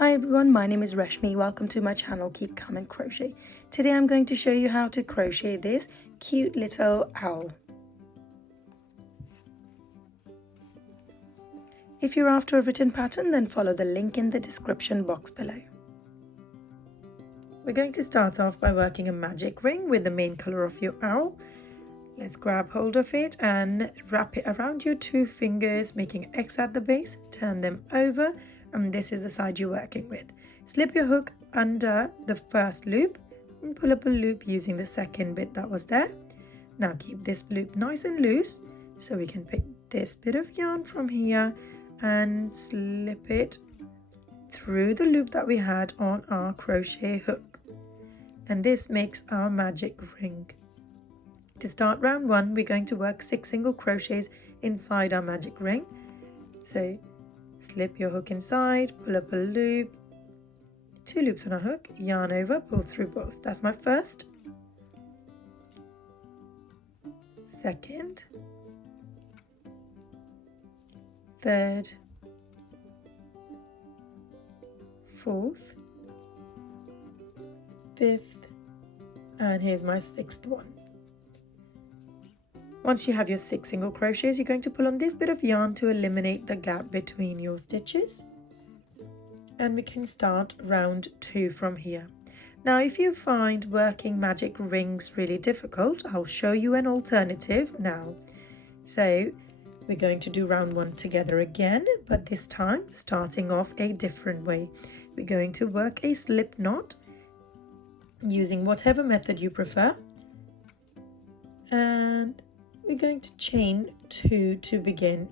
Hi everyone, my name is Rashmi. Welcome to my channel Keep Calm and Crochet. Today I'm going to show you how to crochet this cute little owl. If you're after a written pattern, then follow the link in the description box below. We're going to start off by working a magic ring with the main color of your owl. Let's grab hold of it and wrap it around your two fingers, making an X at the base. Turn them over, and this is the side you're working with. Slip your hook under the first loop and pull up a loop using the second bit that was there. Now keep this loop nice and loose, so we can pick this bit of yarn from here and slip it through the loop that we had on our crochet hook. And this makes our magic ring. To start round one, we're going to work 6 single crochets inside our magic ring. So slip your hook inside, pull up a loop, 2 loops on a hook, yarn over, pull through both. That's my first, second, third, fourth, fifth, and here's my 6th one. Once you have your 6 single crochets, you're going to pull on this bit of yarn to eliminate the gap between your stitches. And we can start round 2 from here. Now, if you find working magic rings really difficult, I'll show you an alternative now. So we're going to do round 1 together again, but this time starting off a different way. We're going to work a slip knot using whatever method you prefer. And we're going to chain 2 to begin,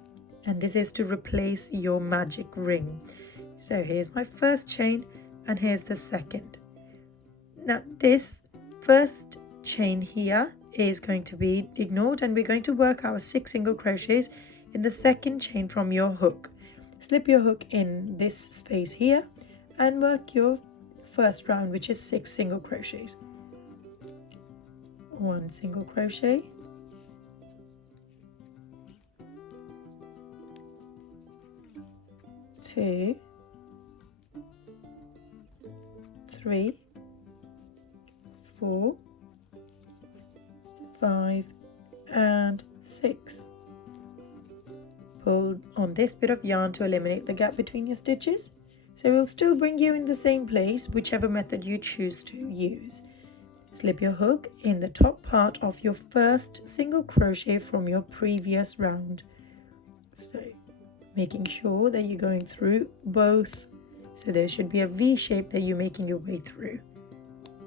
and this is to replace your magic ring. So here's my first chain and here's the second. Now this first chain here is going to be ignored, and we're going to work our 6 single crochets in the second chain from your hook. Slip your hook in this space here and work your first round, which is 6 single crochets. 1 single crochet, 2, 3, 4, 5, and 6. Pull on this bit of yarn to eliminate the gap between your stitches. So we'll still bring you in the same place, whichever method you choose to use. Slip your hook in the top part of your first single crochet from your previous round. So making sure that you're going through both. So there should be a V shape that you're making your way through.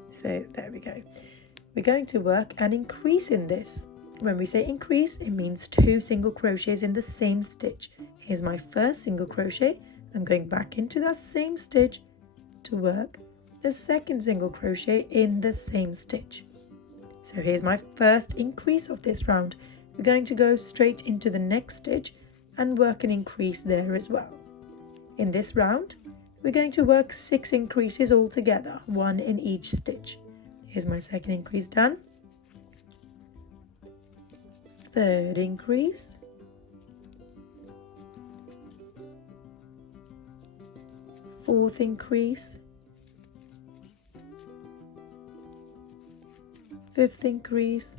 So there we go. We're going to work an increase in this. When we say increase, it means 2 single crochets in the same stitch. Here's my first single crochet. I'm going back into that same stitch to work the second single crochet in the same stitch. So here's my first increase of this round. We're going to go straight into the next stitch and work an increase there as well. In this round, we're going to work 6 increases all together, 1 in each stitch. Here's my second increase done. Third increase. Fourth increase. Fifth increase.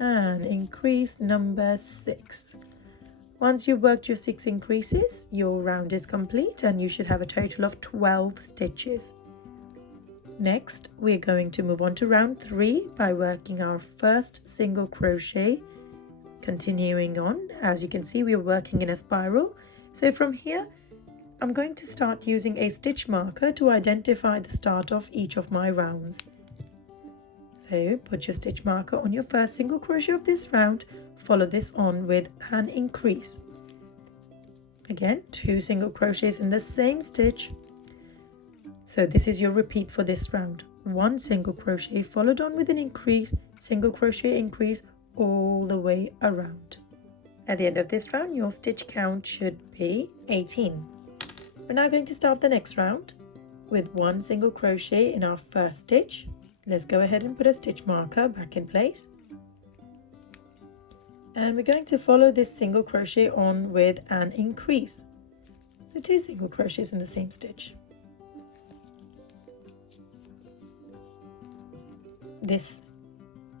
And increase number 6. Once you've worked your 6 increases, your round is complete and you should have a total of 12 stitches. Next, we're going to move on to round 3 by working our first single crochet. Continuing on, as you can see, we're working in a spiral. So from here, I'm going to start using a stitch marker to identify the start of each of my rounds. So put your stitch marker on your first single crochet of this round, follow this on with an increase. Again, 2 single crochets in the same stitch. So this is your repeat for this round. 1 single crochet followed on with an increase, single crochet increase all the way around. At the end of this round, your stitch count should be 18. We're now going to start the next round with 1 single crochet in our first stitch. Let's go ahead and put a stitch marker back in place. And we're going to follow this single crochet on with an increase. So 2 single crochets in the same stitch. This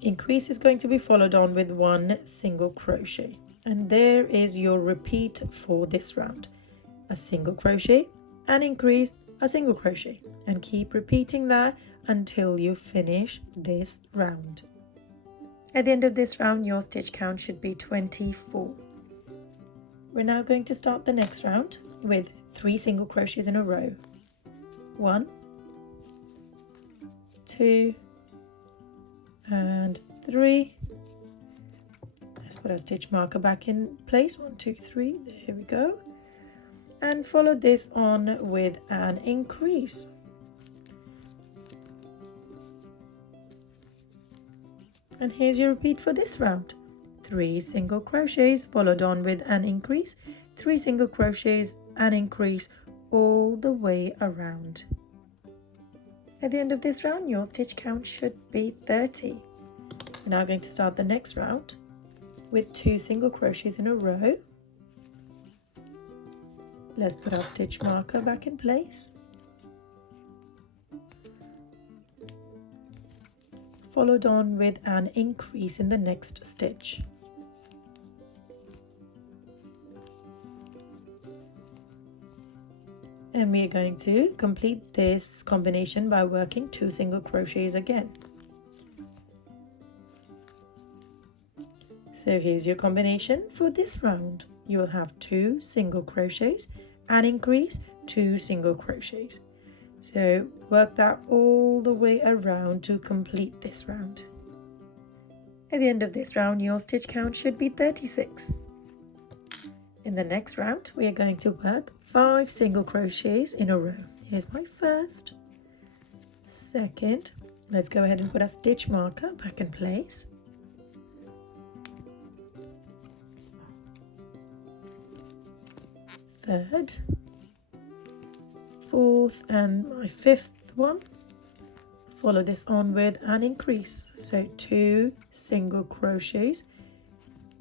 increase is going to be followed on with 1 single crochet, and there is your repeat for this round. A single crochet, an increase, a single crochet, and keep repeating that until you finish this round. At the end of this round, your stitch count should be 24. We're now going to start the next round with 3 single crochets in a row. 1, 2, and 3. Let's put our stitch marker back in place. 1, 2, 3. There we go. And follow this on with an increase. And here's your repeat for this round. 3 single crochets followed on with an increase, 3 single crochets, an increase all the way around. At the end of this round, your stitch count should be 30. We're now going to start the next round with 2 single crochets in a row. Let's put our stitch marker back in place. Followed on with an increase in the next stitch. And we are going to complete this combination by working 2 single crochets again. So here's your combination for this round. You will have 2 single crochets, an increase, 2 single crochets. So work that all the way around to complete this round. At the end of this round, your stitch count should be 36. In the next round, we are going to work 5 single crochets in a row. Here's my first, second. Let's go ahead and put our stitch marker back in place. Third, fourth, and my 5th one. Follow this on with an increase. So 2 single crochets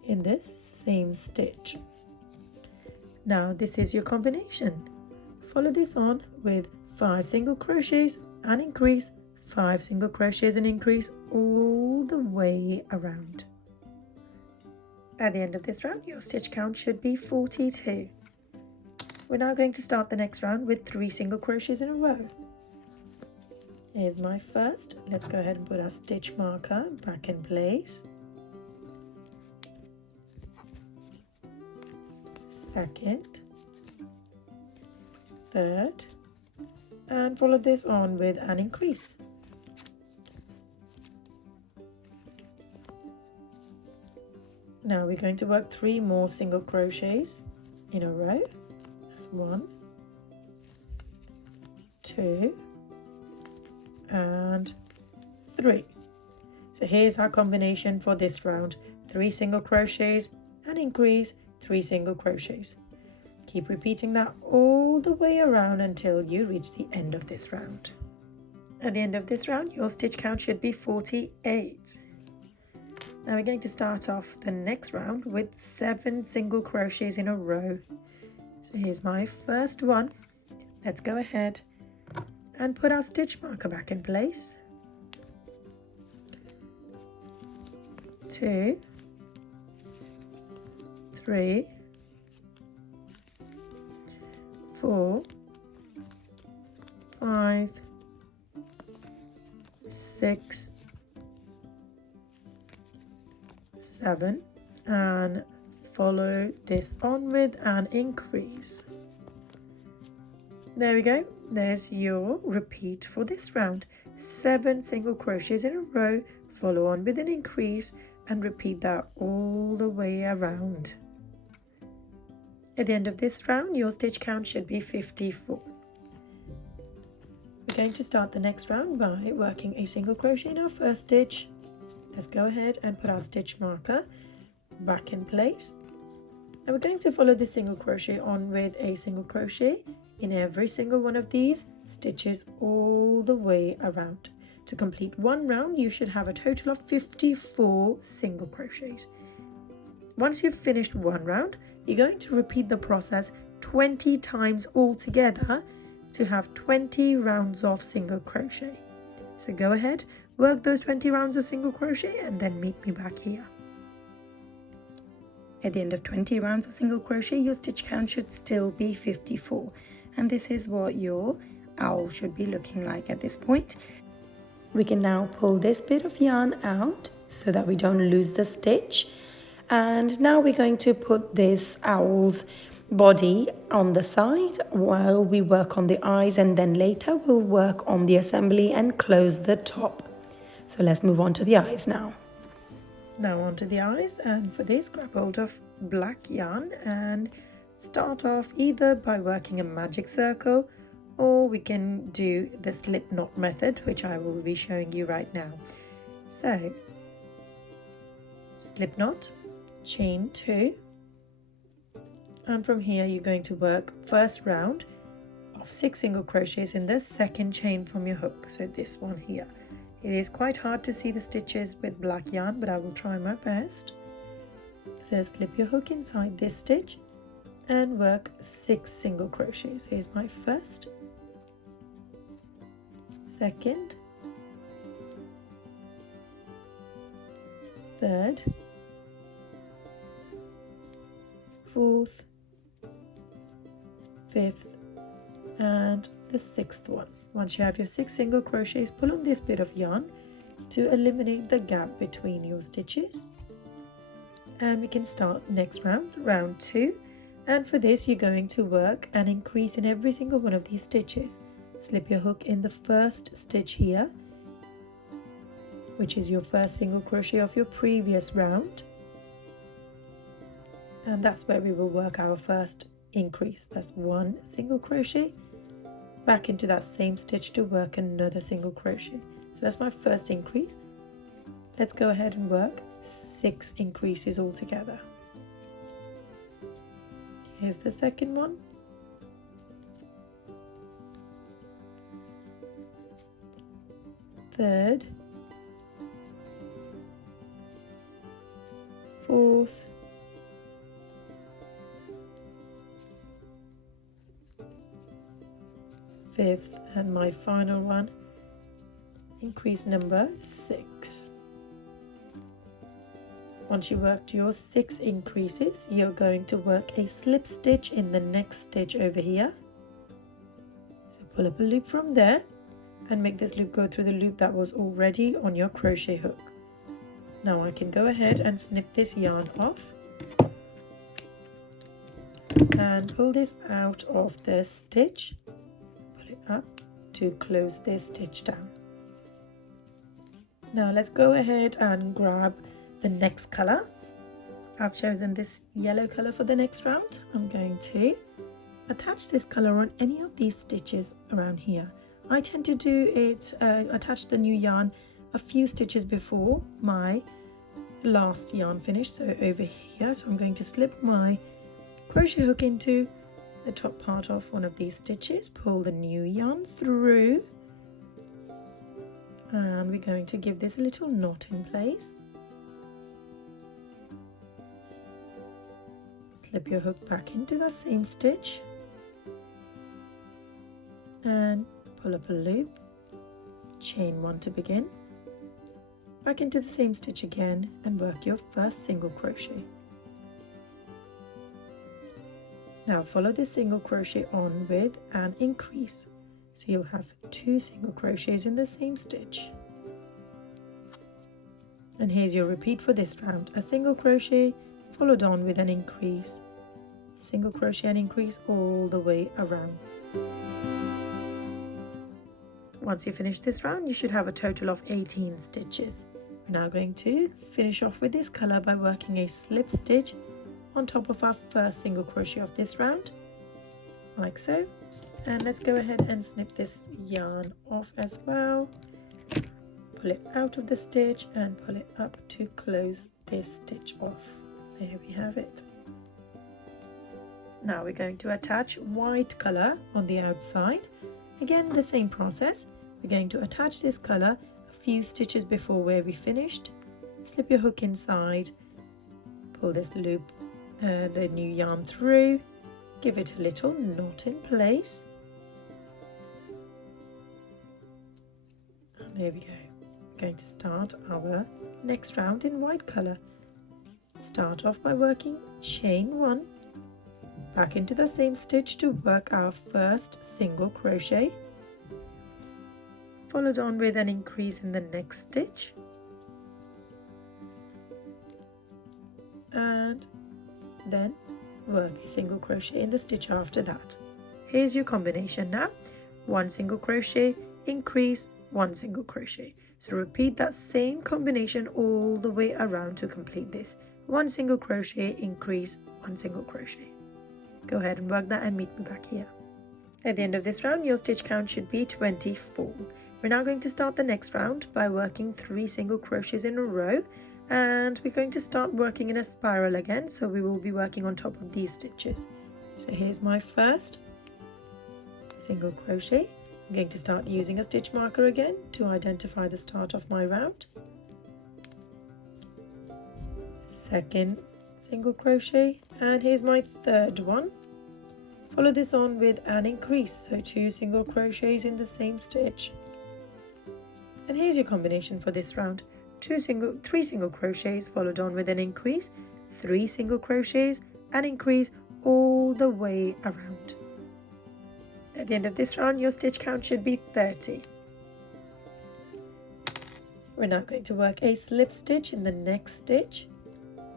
in this same stitch. Now this is your combination. Follow this on with 5 single crochets, an increase, 5 single crochets, and increase all the way around. At the end of this round, your stitch count should be 42. We're now going to start the next round with 3 single crochets in a row. Here's my first. Let's go ahead and put our stitch marker back in place. Second, third, and follow this on with an increase. Now we're going to work 3 more single crochets in a row. That's 1, 2, and 3. So here's our combination for this round. 3 single crochets, an increase, 3 single crochets. Keep repeating that all the way around until you reach the end of this round. At the end of this round, your stitch count should be 48. Now we're going to start off the next round with 7 single crochets in a row. So here's my first one. Let's go ahead and put our stitch marker back in place. 2, 3, 4, 5, 6, 7, and follow this on with an increase. There we go. There's your repeat for this round. 7 single crochets in a row, follow on with an increase, and repeat that all the way around. At the end of this round, your stitch count should be 54. We're going to start the next round by working a single crochet in our first stitch. Let's go ahead and put our stitch marker back in place. And we're going to follow the single crochet on with a single crochet in every single one of these stitches all the way around. To complete one round, you should have a total of 54 single crochets. Once you've finished one round, you're going to repeat the process 20 times altogether to have 20 rounds of single crochet. So go ahead, work those 20 rounds of single crochet and then meet me back here. At the end of 20 rounds of single crochet, your stitch count should still be 54, and this is what your owl should be looking like at this point. We can now pull this bit of yarn out so that we don't lose the stitch, and now we're going to put this owl's body on the side while we work on the eyes, and then later we'll work on the assembly and close the top. So let's move on to the eyes now. Now onto the eyes, and for this grab hold of black yarn and start off either by working a magic circle, or we can do the slip knot method, which I will be showing you right now. So slip knot, chain 2, and from here you're going to work first round of 6 single crochets in the second chain from your hook, so this one here. It is quite hard to see the stitches with black yarn, but I will try my best. So slip your hook inside this stitch and work 6 single crochets. Here's my first, second, third, fourth, fifth, and the 6th one. Once you have your 6 single crochets, pull on this bit of yarn to eliminate the gap between your stitches, and we can start next round, round 2. And for this you're going to work an increase in every single one of these stitches. Slip your hook in the first stitch here, which is your first single crochet of your previous round, and that's where we will work our first increase. That's 1 single crochet, back into that same stitch to work another single crochet. So that's my first increase. Let's go ahead and work 6 increases all together. Here's the second one, third, fourth, fifth, and my final one, increase number 6. Once you worked your 6 increases, you're going to work a slip stitch in the next stitch over here. So pull up a loop from there and make this loop go through the loop that was already on your crochet hook. Now I can go ahead and snip this yarn off and pull this out of the stitch, pull it up to close this stitch down. Now let's go ahead and grab the next color. I've chosen this yellow color for the next round. I'm going to attach this color on any of these stitches around here. I tend to do it, attach the new yarn a few stitches before my last yarn finish, so over here. So I'm going to slip my crochet hook into the top part of one of these stitches, pull the new yarn through, and we're going to give this a little knot in place. Slip your hook back into that same stitch and pull up a loop, chain 1 to begin, back into the same stitch again and work your first single crochet. Now follow this single crochet on with an increase, so you'll have 2 single crochets in the same stitch. And here's your repeat for this round: a single crochet followed on with an increase, single crochet and increase all the way around. Once you finish this round, you should have a total of 18 stitches. We're now going to finish off with this color by working a slip stitch on top of our first single crochet of this round, like so. And let's go ahead and snip this yarn off as well, pull it out of the stitch and pull it up to close this stitch off. There we have it. Now we're going to attach white color on the outside. Again, the same process. We're going to attach this color a few stitches before where we finished. Slip your hook inside, pull this loop, the new yarn through, give it a little knot in place. And there we go. We're going to start our next round in white colour. Start off by working chain 1, back into the same stitch to work our first single crochet, followed on with an increase in the next stitch, and then work a single crochet in the stitch after that. Here's your combination now: 1 single crochet, increase, 1 single crochet. So repeat that same combination all the way around to complete this: 1 single crochet, increase, 1 single crochet. Go ahead and work that and meet me back here. At the end of this round, your stitch count should be 24. We're now going to start the next round by working 3 single crochets in a row, and we're going to start working in a spiral again, so we will be working on top of these stitches. So here's my first single crochet. I'm going to start using a stitch marker again to identify the start of my round. Second single crochet, and here's my third one. Follow this on with an increase, so 2 single crochets in the same stitch. And here's your combination for this round: 3 single crochets followed on with an increase, 3 single crochets, an increase all the way around. At the end of this round, your stitch count should be 30. We're now going to work a slip stitch in the next stitch, like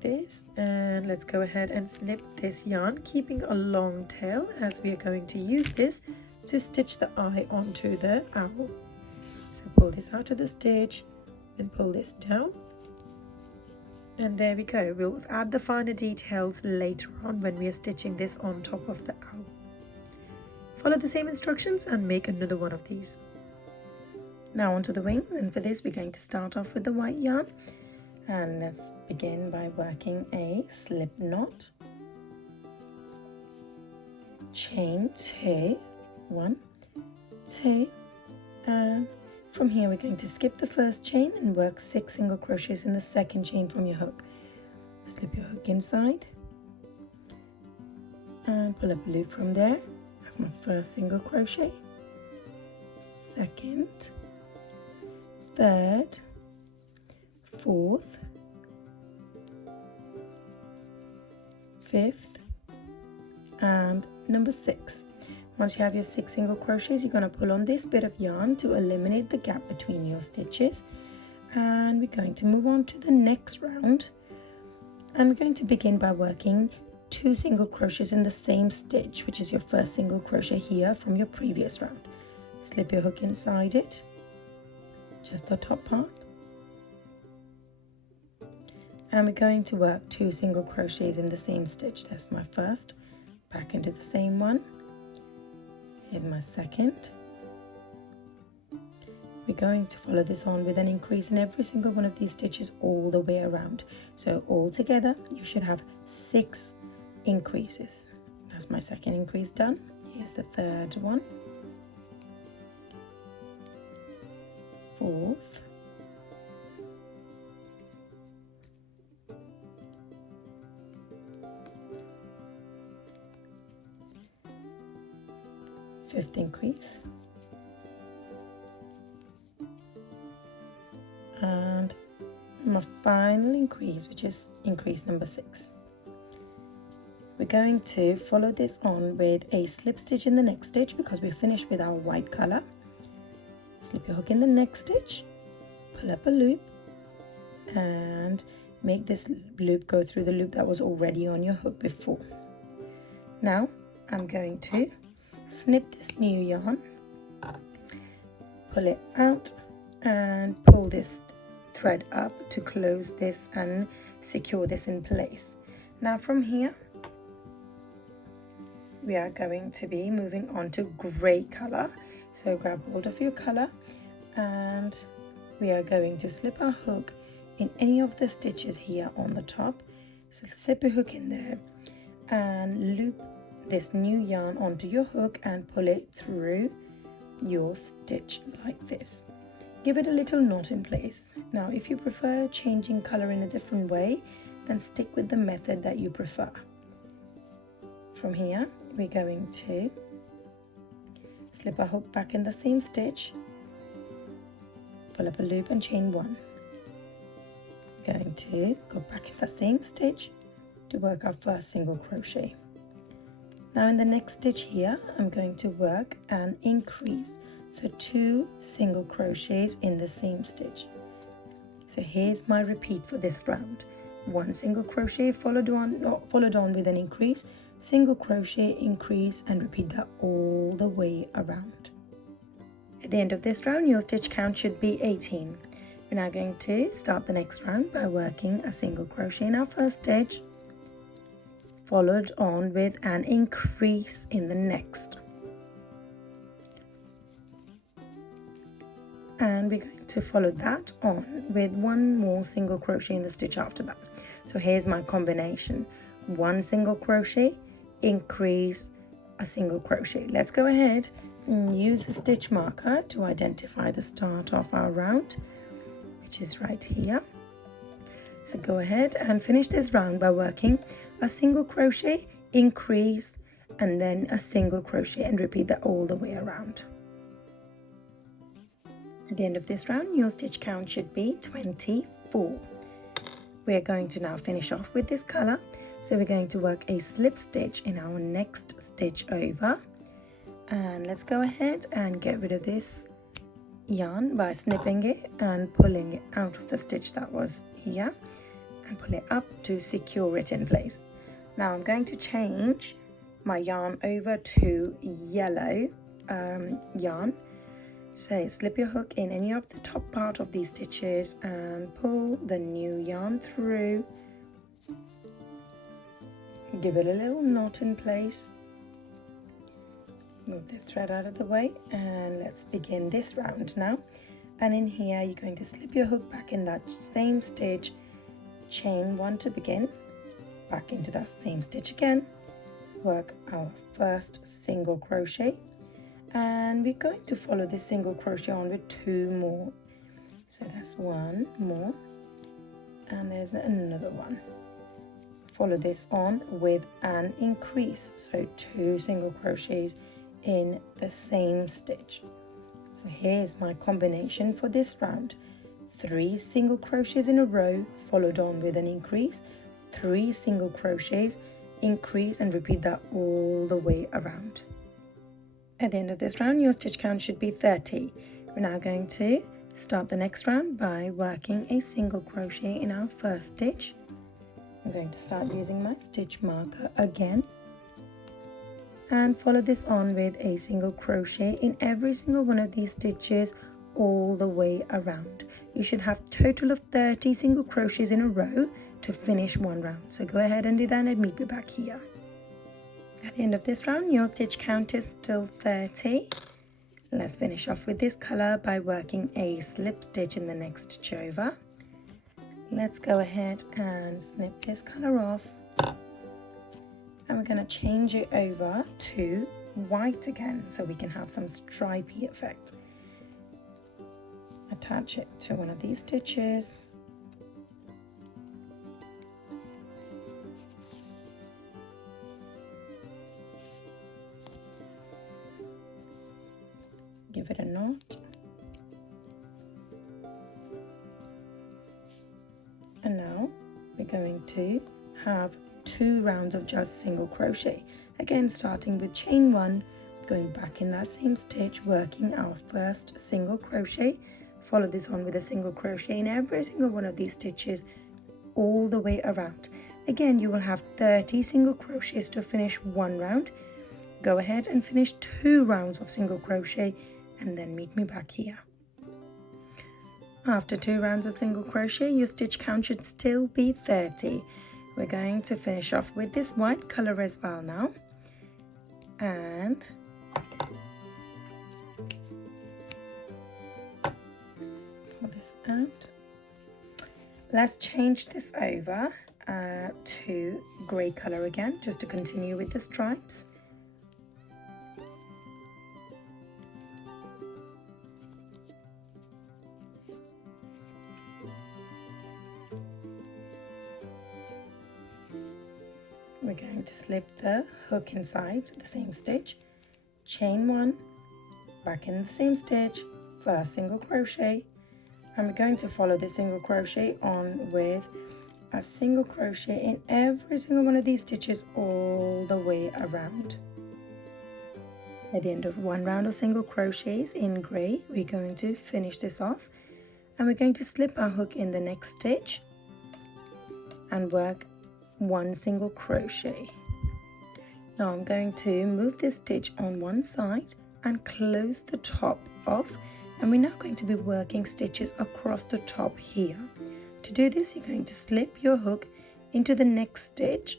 this, and let's go ahead and snip this yarn, keeping a long tail, as we are going to use this to stitch the eye onto the owl. So pull this out of the stitch and pull this down, and there we go. We'll add the finer details later on when we are stitching this on top of the owl. Follow the same instructions and make another one of these. Now onto the wings, and for this we're going to start off with the white yarn, and let's begin by working a slip knot, chain 2, 1, 2, and from here we're going to skip the first chain and work 6 single crochets in the second chain from your hook. Slip your hook inside and pull up a loop from there. That's my first single crochet, second, third, fourth, fifth, and number 6. Once you have your 6 single crochets, you're going to pull on this bit of yarn to eliminate the gap between your stitches, and we're going to move on to the next round, and we're going to begin by working 2 single crochets in the same stitch, which is your first single crochet here from your previous round. Slip your hook inside it, just the top part, and we're going to work 2 single crochets in the same stitch. That's my first, back into the same one. Here's my second. We're going to follow this on with an increase in every single one of these stitches all the way around. So all together you should have 6 increases. That's my second increase done. Here's the third one, fourth, fifth increase, and my final increase, which is increase number 6. We're going to follow this on with a slip stitch in the next stitch because we're finished with our white color. Slip your hook in the next stitch, pull up a loop, and make this loop go through the loop that was already on your hook before. Now I'm going to snip this new yarn, pull it out, and pull this thread up to close this and secure this in place. Now from here we are going to be moving on to grey color, so grab hold of your color and we are going to slip our hook in any of the stitches here on the top. So slip a hook in there and loop this new yarn onto your hook and pull it through your stitch like this. Give it a little knot in place. Now if you prefer changing color in a different way, then stick with the method that you prefer. from here we're going to slip our hook back in the same stitch, pull up a loop and chain 1. Going to go back in the same stitch to work our first single crochet. Now in the next stitch here I'm going to work an increase, so 2 single crochets in the same stitch. So here's my repeat for this round: 1 single crochet followed on with an increase, single crochet, increase, and repeat that all the way around. At the end of this round your stitch count should be 18. We're now going to start the next round by working a single crochet in our first stitch, followed on with an increase in the next. And we're going to follow that on with 1 more single crochet in the stitch after that. So here's my combination: 1 single crochet, increase, a single crochet. Let's go ahead and use the stitch marker to identify the start of our round, which is right here. So go ahead and finish this round by working a single crochet, increase, and then a single crochet, and repeat that all the way around. At the end of this round your stitch count should be 24. We are going to now finish off with this color, so we're going to work a slip stitch in our next stitch over. And let's go ahead and get rid of this yarn by snipping it and pulling it out of the stitch that was here, and pull it up to secure it in place. Now I'm going to change my yarn over to yellow yarn. So slip your hook in any of the top part of these stitches and pull the new yarn through. Give it a little knot in place. Move this thread out of the way and let's begin this round now. And in here you're going to slip your hook back in that same stitch, chain 1 to begin, back into that same stitch again, work our first single crochet, and we're going to follow this single crochet on with 2 more. So that's 1 more, and there's another one. Follow this on with an increase, so 2 single crochets in the same stitch. So here's my combination for this round: 3 single crochets in a row, followed on with an increase, 3 single crochets, increase, and repeat that all the way around. At the end of this round your stitch count should be 30. We're now going to start the next round by working a single crochet in our first stitch. I'm going to start using my stitch marker again and follow this on with a single crochet in every single one of these stitches all the way around. You should have a total of 30 single crochets in a row to finish one round. So go ahead and do that and meet me back here. At the end of this round your stitch count is still 30. Let's finish off with this color by working a slip stitch in the next stitch over. Let's go ahead and snip this color off, and we're going to change it over to white again so we can have some stripy effect. Attach it to one of these stitches. Give it a knot. And now we're going to have 2 rounds of just single crochet. Again, starting with chain 1, going back in that same stitch, working our first single crochet. Follow this on with a single crochet in every single one of these stitches all the way around. Again, you will have 30 single crochets to finish one round. Go ahead and finish 2 rounds of single crochet and then meet me back here. After 2 rounds of single crochet, your stitch count should still be 30. We're going to finish off with this white color as well now, and pull this out. Let's change this over to grey color again, just to continue with the stripes. we're going to slip the hook inside the same stitch, chain 1, back in the same stitch, first single crochet, and we're going to follow the single crochet on with a single crochet in every single one of these stitches all the way around. At the end of one round of single crochets in grey, we're going to finish this off, and we're going to slip our hook in the next stitch and work one single crochet. Now I'm going to move this stitch on one side and close the top off, and we're now going to be working stitches across the top here. To do this, you're going to slip your hook into the next stitch,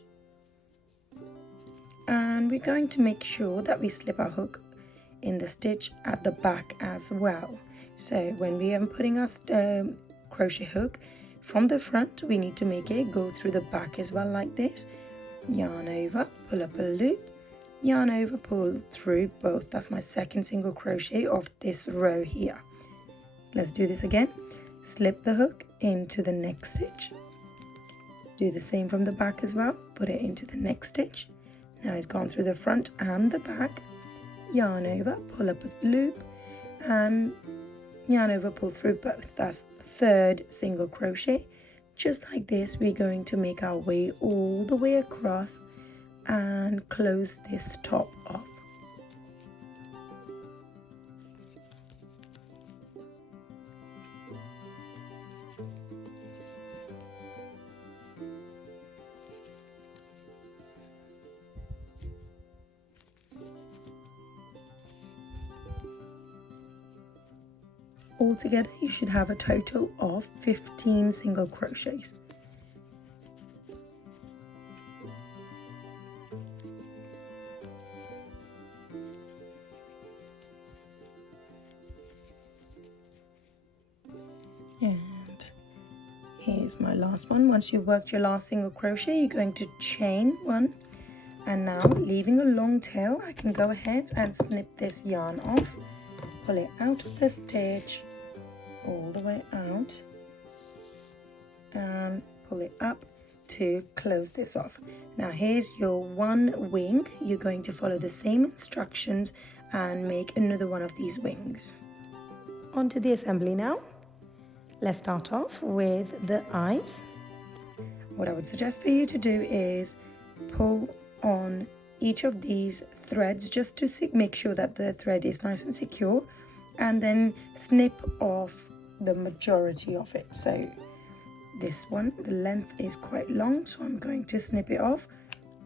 and we're going to make sure that we slip our hook in the stitch at the back as well. So when we are putting our crochet hook from the front, we need to make it go through the back as well, like this. Yarn over, pull up a loop, yarn over, pull through both. That's my second single crochet of this row here. Let's do this again. Slip the hook into the next stitch, do the same from the back as well, put it into the next stitch. Now it's gone through the front and the back, yarn over, pull up a loop, and yarn over, pull through both. That's third single crochet. Just like this, we're going to make our way all the way across and close this top off. Altogether, you should have a total of 15 single crochets. And here's my last one. Once you've worked your last single crochet, you're going to chain 1, and now leaving a long tail, I can go ahead and snip this yarn off, pull it out of the stitch all the way out, and pull it up to close this off. Now here's your one wing. You're going to follow the same instructions and make another one of these wings. Onto the assembly now. Let's start off with the eyes. What I would suggest for you to do is pull on each of these threads just to make sure that the thread is nice and secure, and then snip off the majority of it. So this one, the length is quite long, so I'm going to snip it off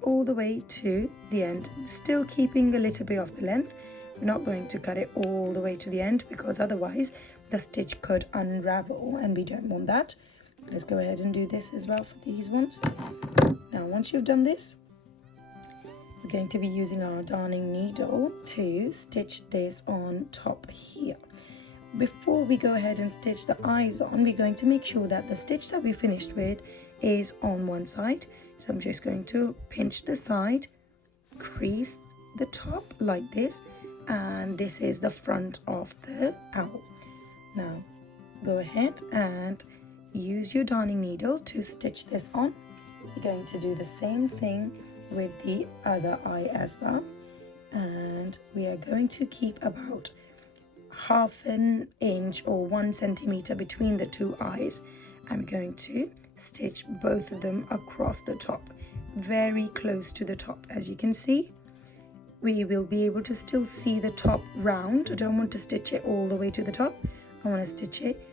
all the way to the end, still keeping a little bit of the length. We're not going to cut it all the way to the end because otherwise the stitch could unravel, and we don't want that. Let's go ahead and do this as well for these ones. Now once you've done this, we're going to be using our darning needle to stitch this on top here. Before we go ahead and stitch the eyes on, we're going to make sure that the stitch that we finished with is on one side. So I'm just going to pinch the side, crease the top like this, and this is the front of the owl. Now go ahead and use your darning needle to stitch this on. You're going to do the same thing with the other eye as well, and we are going to keep about half an inch or 1 centimeter between the two eyes. I'm going to stitch both of them across the top, very close to the top. As you can see, we will be able to still see the top round. I don't want to stitch it all the way to the top. I want to stitch it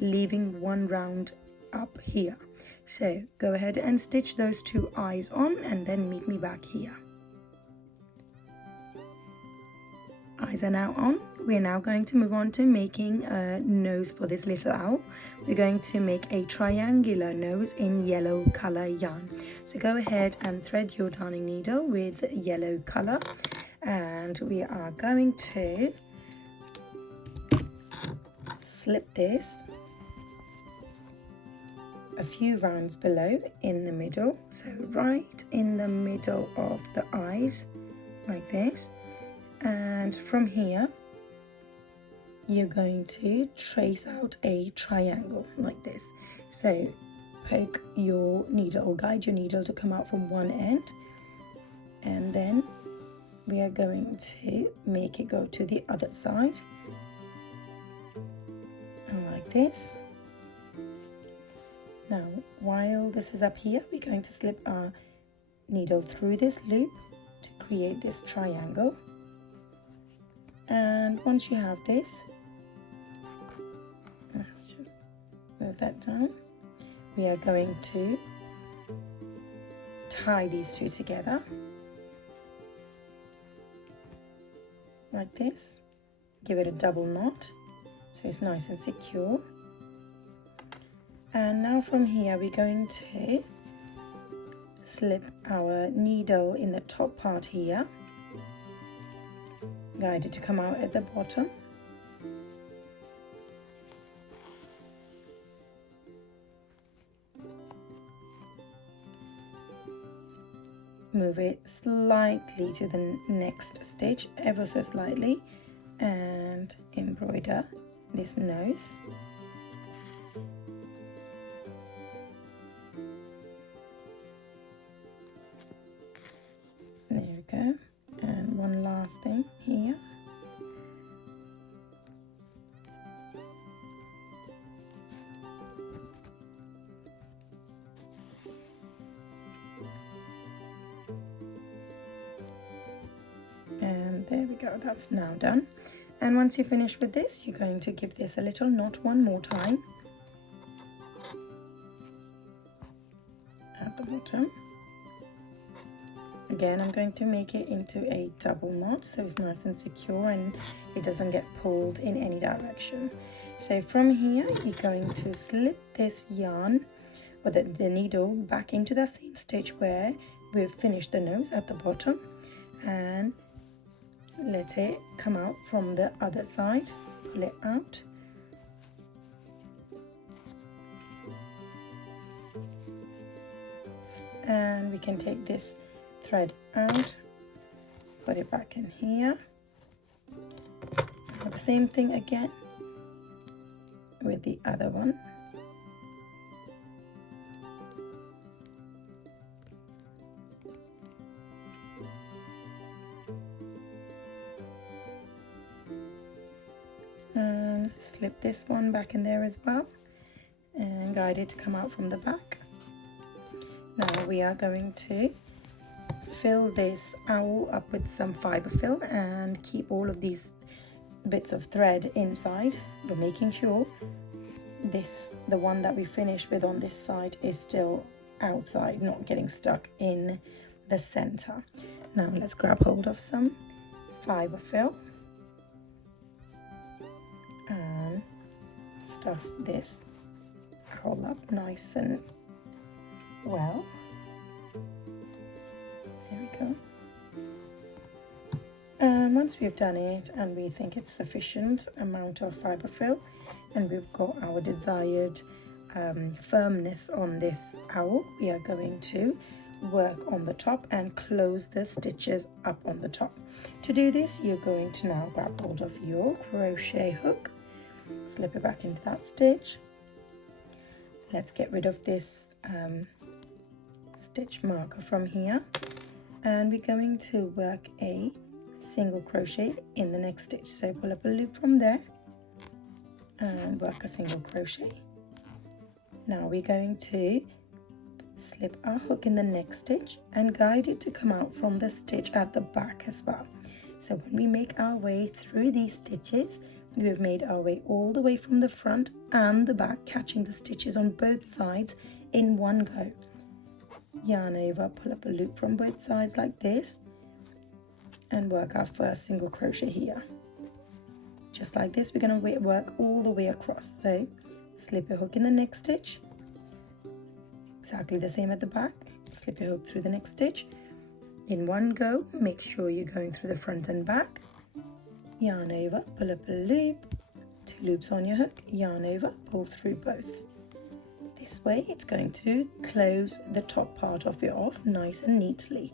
leaving one round up here. So go ahead and stitch those two eyes on, and then meet me back here. Eyes are now on. We're now going to move on to making a nose for this little owl. We're going to make a triangular nose in yellow color yarn. So go ahead and thread your darning needle with yellow color, and we are going to slip this a few rounds below in the middle, so right in the middle of the eyes like this. And from here you're going to trace out a triangle like this. So poke your needle or guide your needle to come out from one end, and then we are going to make it go to the other side, like this. Now, while this is up here, we're going to slip our needle through this loop to create this triangle. And once you have this, let's just move that down. We are going to tie these two together like this. Give it a double knot so it's nice and secure. And now from here we're going to slip our needle in the top part here, guide it to come out at the bottom. Move it slightly to the next stitch, ever so slightly, and embroider this nose. There we go. And one last thing here. And there we go, that's now done. And once you finish with this, you're going to give this a little knot one more time at the bottom. Again, I'm going to make it into a double knot so it's nice and secure and it doesn't get pulled in any direction. So from here, you're going to slip this yarn or the needle back into that same stitch where we've finished the nose at the bottom, and let it come out from the other side. Pull it out. And we can take this thread out, put it back in here. The same thing again with the other one. And slip this one back in there as well and guide it to come out from the back. Now we are going to fill this owl up with some fiber fill and keep all of these bits of thread inside, but making sure the one that we finished with on this side is still outside, not getting stuck in the center. Now let's grab hold of some fiber fill and stuff this owl up nice and well. There we go. And once we've done it and we think it's sufficient amount of fiber fill and we've got our desired firmness on this owl, we are going to work on the top and close the stitches up on the top. To do this, you're going to now grab hold of your crochet hook, slip it back into that stitch. Let's get rid of this stitch marker from here, and we're going to work a single crochet in the next stitch. So pull up a loop from there and work a single crochet. Now we're going to slip our hook in the next stitch and guide it to come out from the stitch at the back as well. So when we make our way through these stitches, we've made our way all the way from the front and the back, catching the stitches on both sides in one go. Yarn over, pull up a loop from both sides like this and work our first single crochet here. Just like this, we're going to work all the way across. So slip your hook in the next stitch, exactly the same at the back, slip your hook through the next stitch in one go. Make sure you're going through the front and back. Yarn over, pull up a loop, 2 loops on your hook, yarn over, pull through both. This way it's going to close the top part of it off nice and neatly.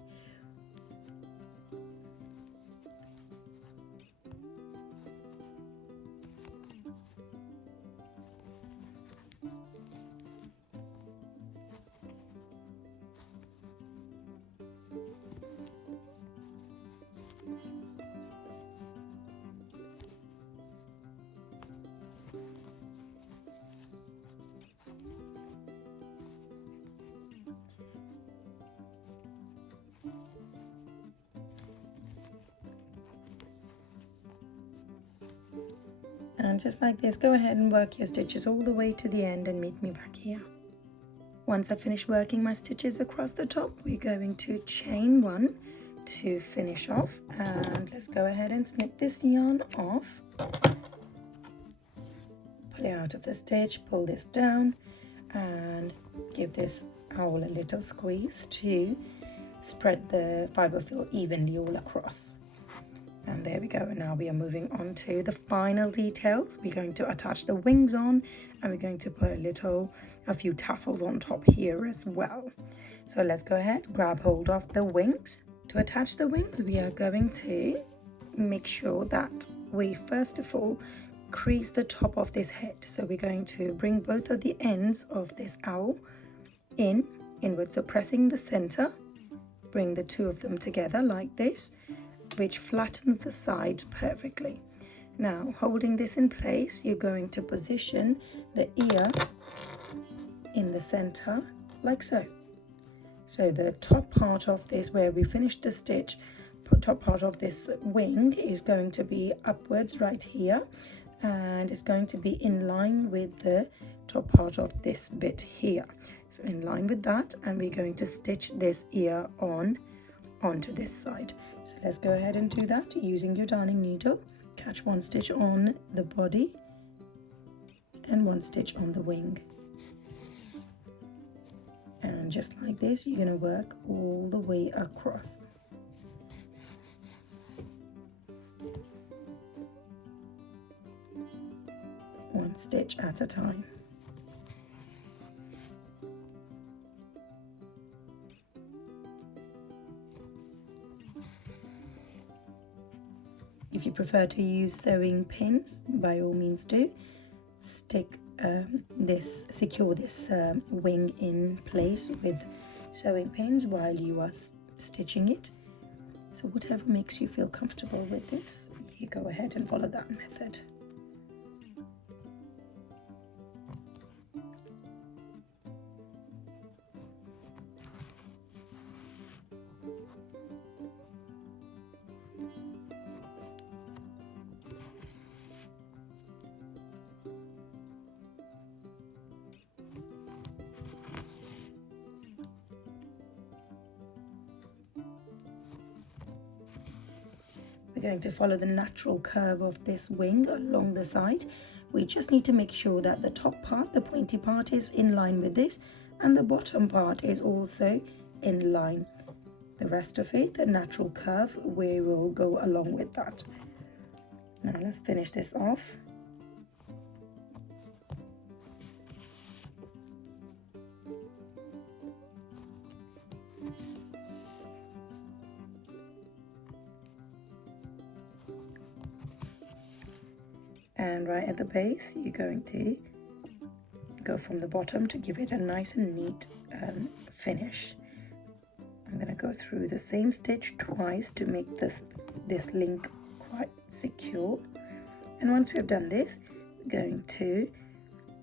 And just like this, go ahead and work your stitches all the way to the end and meet me back here. Once I finish working my stitches across the top, we're going to chain 1 to finish off, and let's go ahead and snip this yarn off. Pull it out of the stitch, pull this down, and give this owl a little squeeze to spread the fiber fill evenly all across. And there we go. Now we are moving on to the final details. We're going to attach the wings on, and we're going to put a few tassels on top here as well. So let's go ahead, grab hold of the wings. To attach the wings, we are going to make sure that we first of all crease the top of this head. So we're going to bring both of the ends of this owl inward, so pressing the center, bring the two of them together like this, which flattens the side perfectly. Now, holding this in place, you're going to position the ear in the center like so. So the top part of this, where we finished the stitch, top part of this wing is going to be upwards right here, and it's going to be in line with the top part of this bit here. So in line with that, and we're going to stitch this ear onto this side. So let's go ahead and do that using your darning needle. Catch one stitch on the body and one stitch on the wing. And just like this, you're going to work all the way across. One stitch at a time. If you prefer to use sewing pins, by all means do. Secure this wing in place with sewing pins while you are stitching it. So whatever makes you feel comfortable with this, you go ahead and follow that method. We're going to follow the natural curve of this wing along the side. We just need to make sure that the top part, the pointy part, is in line with this, and the bottom part is also in line. The rest of it, the natural curve, we will go along with that. Now let's finish this off. And right at the base, you're going to go from the bottom to give it a nice and neat finish. I'm going to go through the same stitch twice to make this link quite secure. And once we've done this, we're going to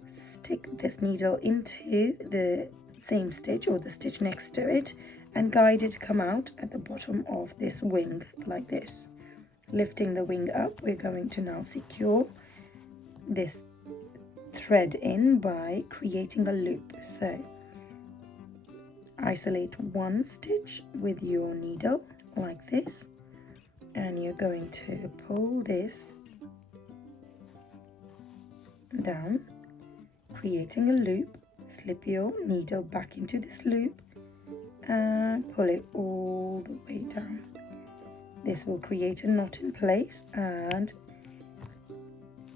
stick this needle into the same stitch or the stitch next to it and guide it to come out at the bottom of this wing like this. Lifting the wing up, we're going to now secure this thread in by creating a loop. So isolate one stitch with your needle like this, and you're going to pull this down, creating a loop. Slip your needle back into this loop and pull it all the way down. This will create a knot in place, and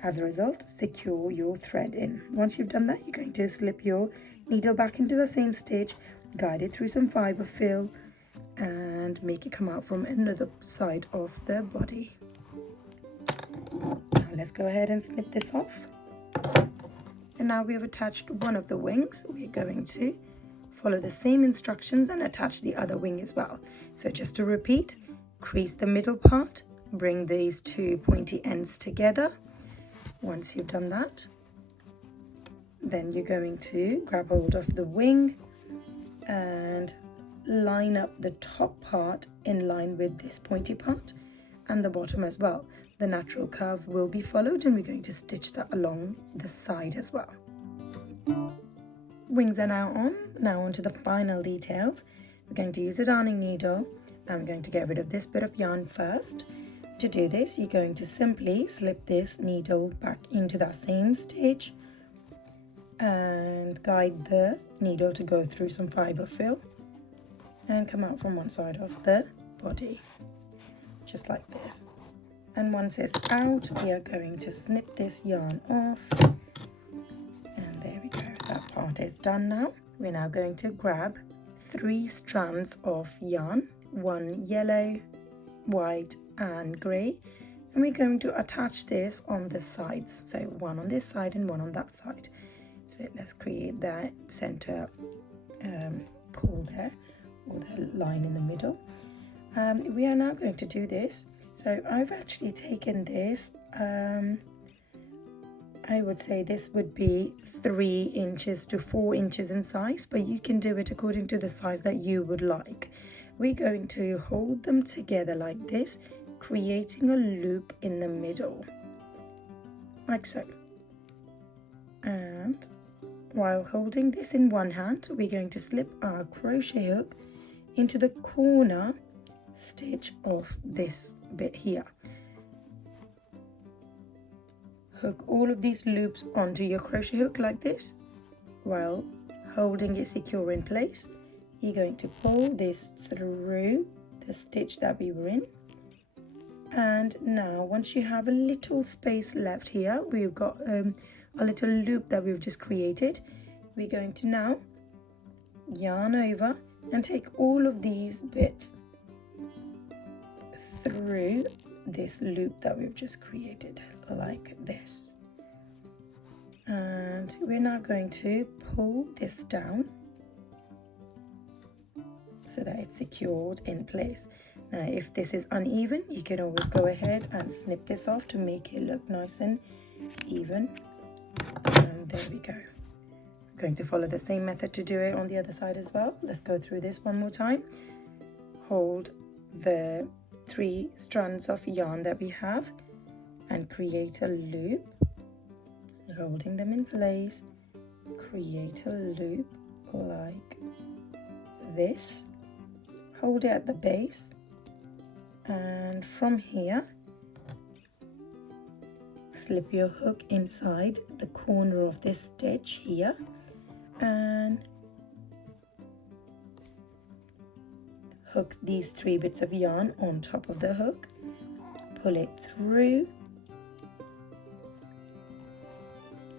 as a result, secure your thread in. Once you've done that, you're going to slip your needle back into the same stitch, guide it through some fiber fill, and make it come out from another side of the body. Now let's go ahead and snip this off. And now we have attached one of the wings. We're going to follow the same instructions and attach the other wing as well. So just to repeat, crease the middle part, bring these two pointy ends together. Once you've done that, then you're going to grab hold of the wing and line up the top part in line with this pointy part, and the bottom as well. the natural curve will be followed, and we're going to stitch that along the side as well. Wings are now on. Now on to the final details. We're going to use a darning needle. I'm going to get rid of this bit of yarn first. To do this, you're going to simply slip this needle back into that same stitch and guide the needle to go through some fiber fill and come out from one side of the body, just like this. And once it's out, we are going to snip this yarn off, and there we go. That part is done now. We're now going to grab 3 strands of yarn, one yellow, white and grey, and we're going to attach this on the sides, so one on this side and one on that side. So let's create that center pull there, or the line in the middle. We are now going to do this. So I've actually taken this, I would say this would be 3 inches to 4 inches in size, but you can do it according to the size that you would like. We're going to hold them together like this, creating a loop in the middle, like so. And while holding this in one hand, we're going to slip our crochet hook into the corner stitch of this bit here. Hook all of these loops onto your crochet hook like this. While holding it secure in place, you're going to pull this through the stitch that we were in. And now once you have a little space left here, we've got a little loop that we've just created. We're going to now yarn over and take all of these bits through this loop that we've just created, like this. And we're now going to pull this down so that it's secured in place. Now if this is uneven, you can always go ahead and snip this off to make it look nice and even. And there we go. We're going to follow the same method to do it on the other side as well. Let's go through this one more time. Hold the 3 strands of yarn that we have and create a loop. So holding them in place, create a loop like this. Hold it at the base, and from here slip your hook inside the corner of this stitch here and hook these 3 bits of yarn on top of the hook, pull it through,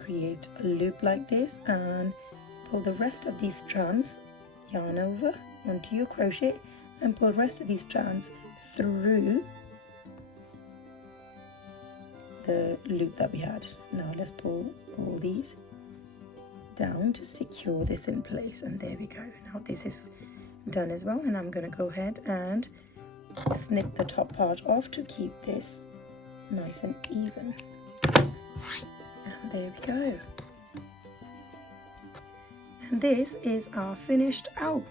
create a loop like this, and pull the rest of these strands, yarn over onto your crochet and pull the rest of these strands through the loop that we had. Now let's pull all these down to secure this in place, and there we go. Now this is done as well, and I'm going to go ahead and snip the top part off to keep this nice and even. And there we go. And this is our finished owl.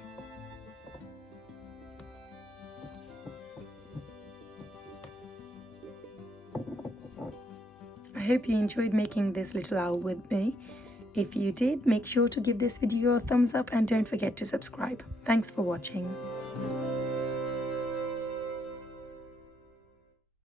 I hope you enjoyed making this little owl with me. If you did, make sure to give this video a thumbs up and don't forget to subscribe. Thanks for watching.